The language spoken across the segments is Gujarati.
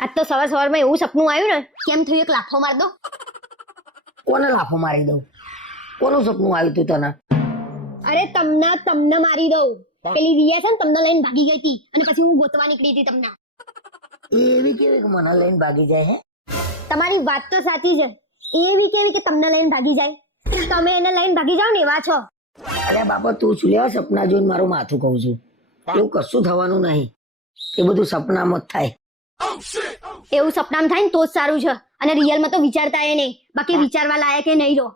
આજ તો સવાર સવારમાં એવું સપનું આવ્યું ને કેમ થયું એક લાફો માર દો કોને લાફો મારી દઉં? કોનું સપનું આવ્યું તું તને? અરે તમને તમને મારી દઉં. પેલી રિયા છે ને તમને લઈને ભાગી ગઈ હતી અને પછી હું ગોતવા નીકળી હતી તમને. એવી કેવી કે મને લઈને ભાગી જાય હે? તમારી વાત તો સાચી છે. એવી કેવી કે તમને લઈને ભાગી જાય? તમે એને લઈને ભાગી જાઓ ને એવા છો. અરે બાપા તું શું લેવા સપના જોઈને મારું માથું કહું છું? એવું કશું થવાનું નહીં. એ બધું સપનામાં જ થાય. એવું સપનામ થાય ને તો જ સારું છે. અને રિયલમાં તો વિચારતા એ નહીં. બાકી વિચારવા લાયક એ નહીં રહો.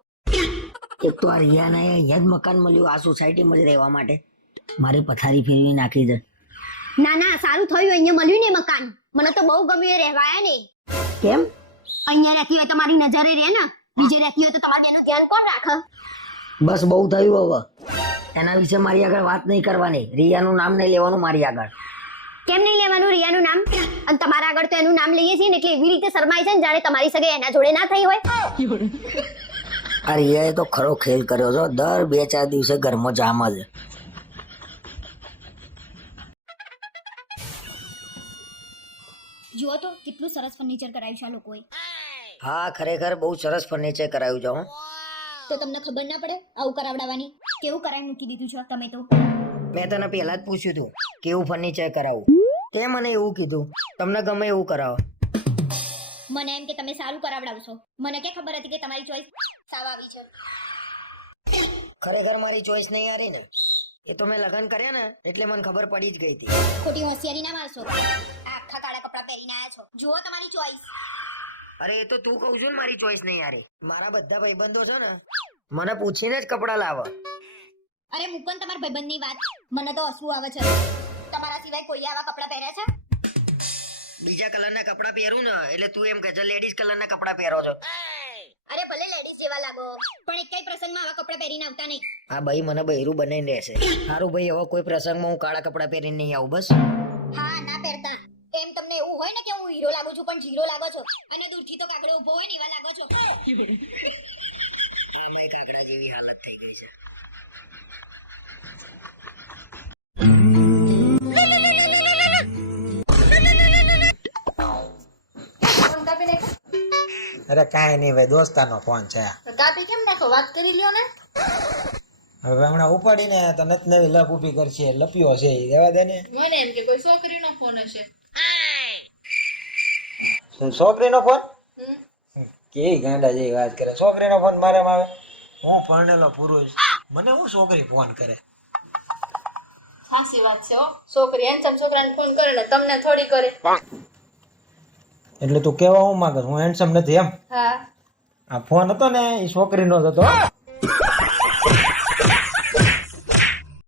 એક તો આ રિયાને અહીંયા જ મકાન મળ્યું આ સોસાયટીમાં જ રહેવા માટે. મારી પથારી ફેરવી નાખી દે. ના ના સારું થયું. અહીંયા મળ્યું ને મકાન. મને તો બહુ ગમ્યું એ રહેવાયા ને. કેમ? અહીંયા રહેતી હોય તો મારી નજરે રહે ને. બીજે રહેતી હોય તો તમારે એનું ધ્યાન કોણ રાખે? બસ બહુ થયું હવે. એના વિશે મારી આગળ વાત નહીં કરવાની. રિયાનું નામ નહીં લેવાનું મારી આગળ. કેમ નહીં લેવાનું રિયાનું નામ? અને તમારા આગળ તો એનું નામ લઈએ છીએ ને એટલે એવી રીતે શરમાય છે ને જાણે તમારી સગે એના જોડે ના થઈ હોય. આ રિયાએ તો ખરો ખેલ કર્યો છો. દર બે ચાર દિવસે ઘરમાં જામ જ જુઓ તો કેટલું સરસ ફર્નિચર કરાવ્યું છે આ લોકોએ. હા ખરેખર બહુ સરસ ફર્નિચર કરાવ્યું છે હો. તો તમને ખબર ના પડે આવું કરાવડાવવાની? કેવું કરાવી મૂકી દીધું છે તમે તો? મેં તને પહેલા જ પૂછ્યું હતું. કેવું ફર્નિચર કરાવું? તે મને એવું કીધું? તમને ગમે એવું કરાવો. મને એમ કે તમે સારું કરાવડાવશો મને કે ખબર હતી કે તમારી ચોઈસ સાવ આવી છે. ખરેખર મારી ચોઈસ નહીં હારી ને? એ તો મેં લગ્ન કર્યા ને એટલે મને ખબર પડી જ ગઈ હતી. ખોટી હોશિયારી ના મારશો. આખા કાળા કપડાં પહેરીને આવ્યા છો. જુઓ તમારી ચોઈસ અરે એ તો તું કહું છું ને મારી ચોઈસ નહીં હારી. મારા બધા ભાઈબંધો છે ને મને પૂછીને જ કપડાં લાવો. અરે મુકન તમારા ભાઈબંધની વાત. મને તો હસવું આવે છે. સિવાય કોઈ આવા કપડાં પહેર્યા છે? બીજા કલરના કપડાં પહેરું ને એટલે તું એમ કહે છે લેડીઝ કલરના કપડાં પહેરો છો. અરે ભલે લેડીઝ જેવા લાગો પણ એક કઈ પ્રસંગમાં આવા કપડાં પહેરીને આવતા નહીં. હા ભાઈ મને બૈરું બનાવીને રહેશે. સારું ભાઈ હવે કોઈ પ્રસંગમાં હું કાળા કપડાં પહેરીને નહીં આવું બસ. હા ના પહેરતા. એમ તમને એવું હોય ને કે હું હીરો લાગુ છું પણ જીરો લાગો છો અને દૂરથી તો કાગડો ઊભો હોય ને એવા લાગો છો. કાગડા જેવી હાલત થઈ ગઈ છે. અરે કાંઈ નહીં ભાઈ દોસ્તાનો ફોન છે. કાપી કેમ નાખો? વાત કરી લ્યો ને. હવે હમણાં ઉપાડીને તો નત નવી લપ ઊભી કરશે લપ્યો છે એ રહેવા દે ને. મને એમ કે કોઈ છોકરીનો ફોન હશે. છોકરીનો ફોન. કેવી ગાંડા જેવી વાત કરે. છોકરીનો ફોન મારામાં આવે? હું પરણેલો પુરુષ. મને હું છોકરી ફોન કરે? સાચી વાત છે હો. છોકરી હેન્ડસમ છોકરાને ફોન કરે ને તમને થોડી કરે. એટલે તું કેવા હું માંગે હું હેન્ડસમ નથી એમ? હા. આ ફોન હતો ને એ છોકરીનો જ હતો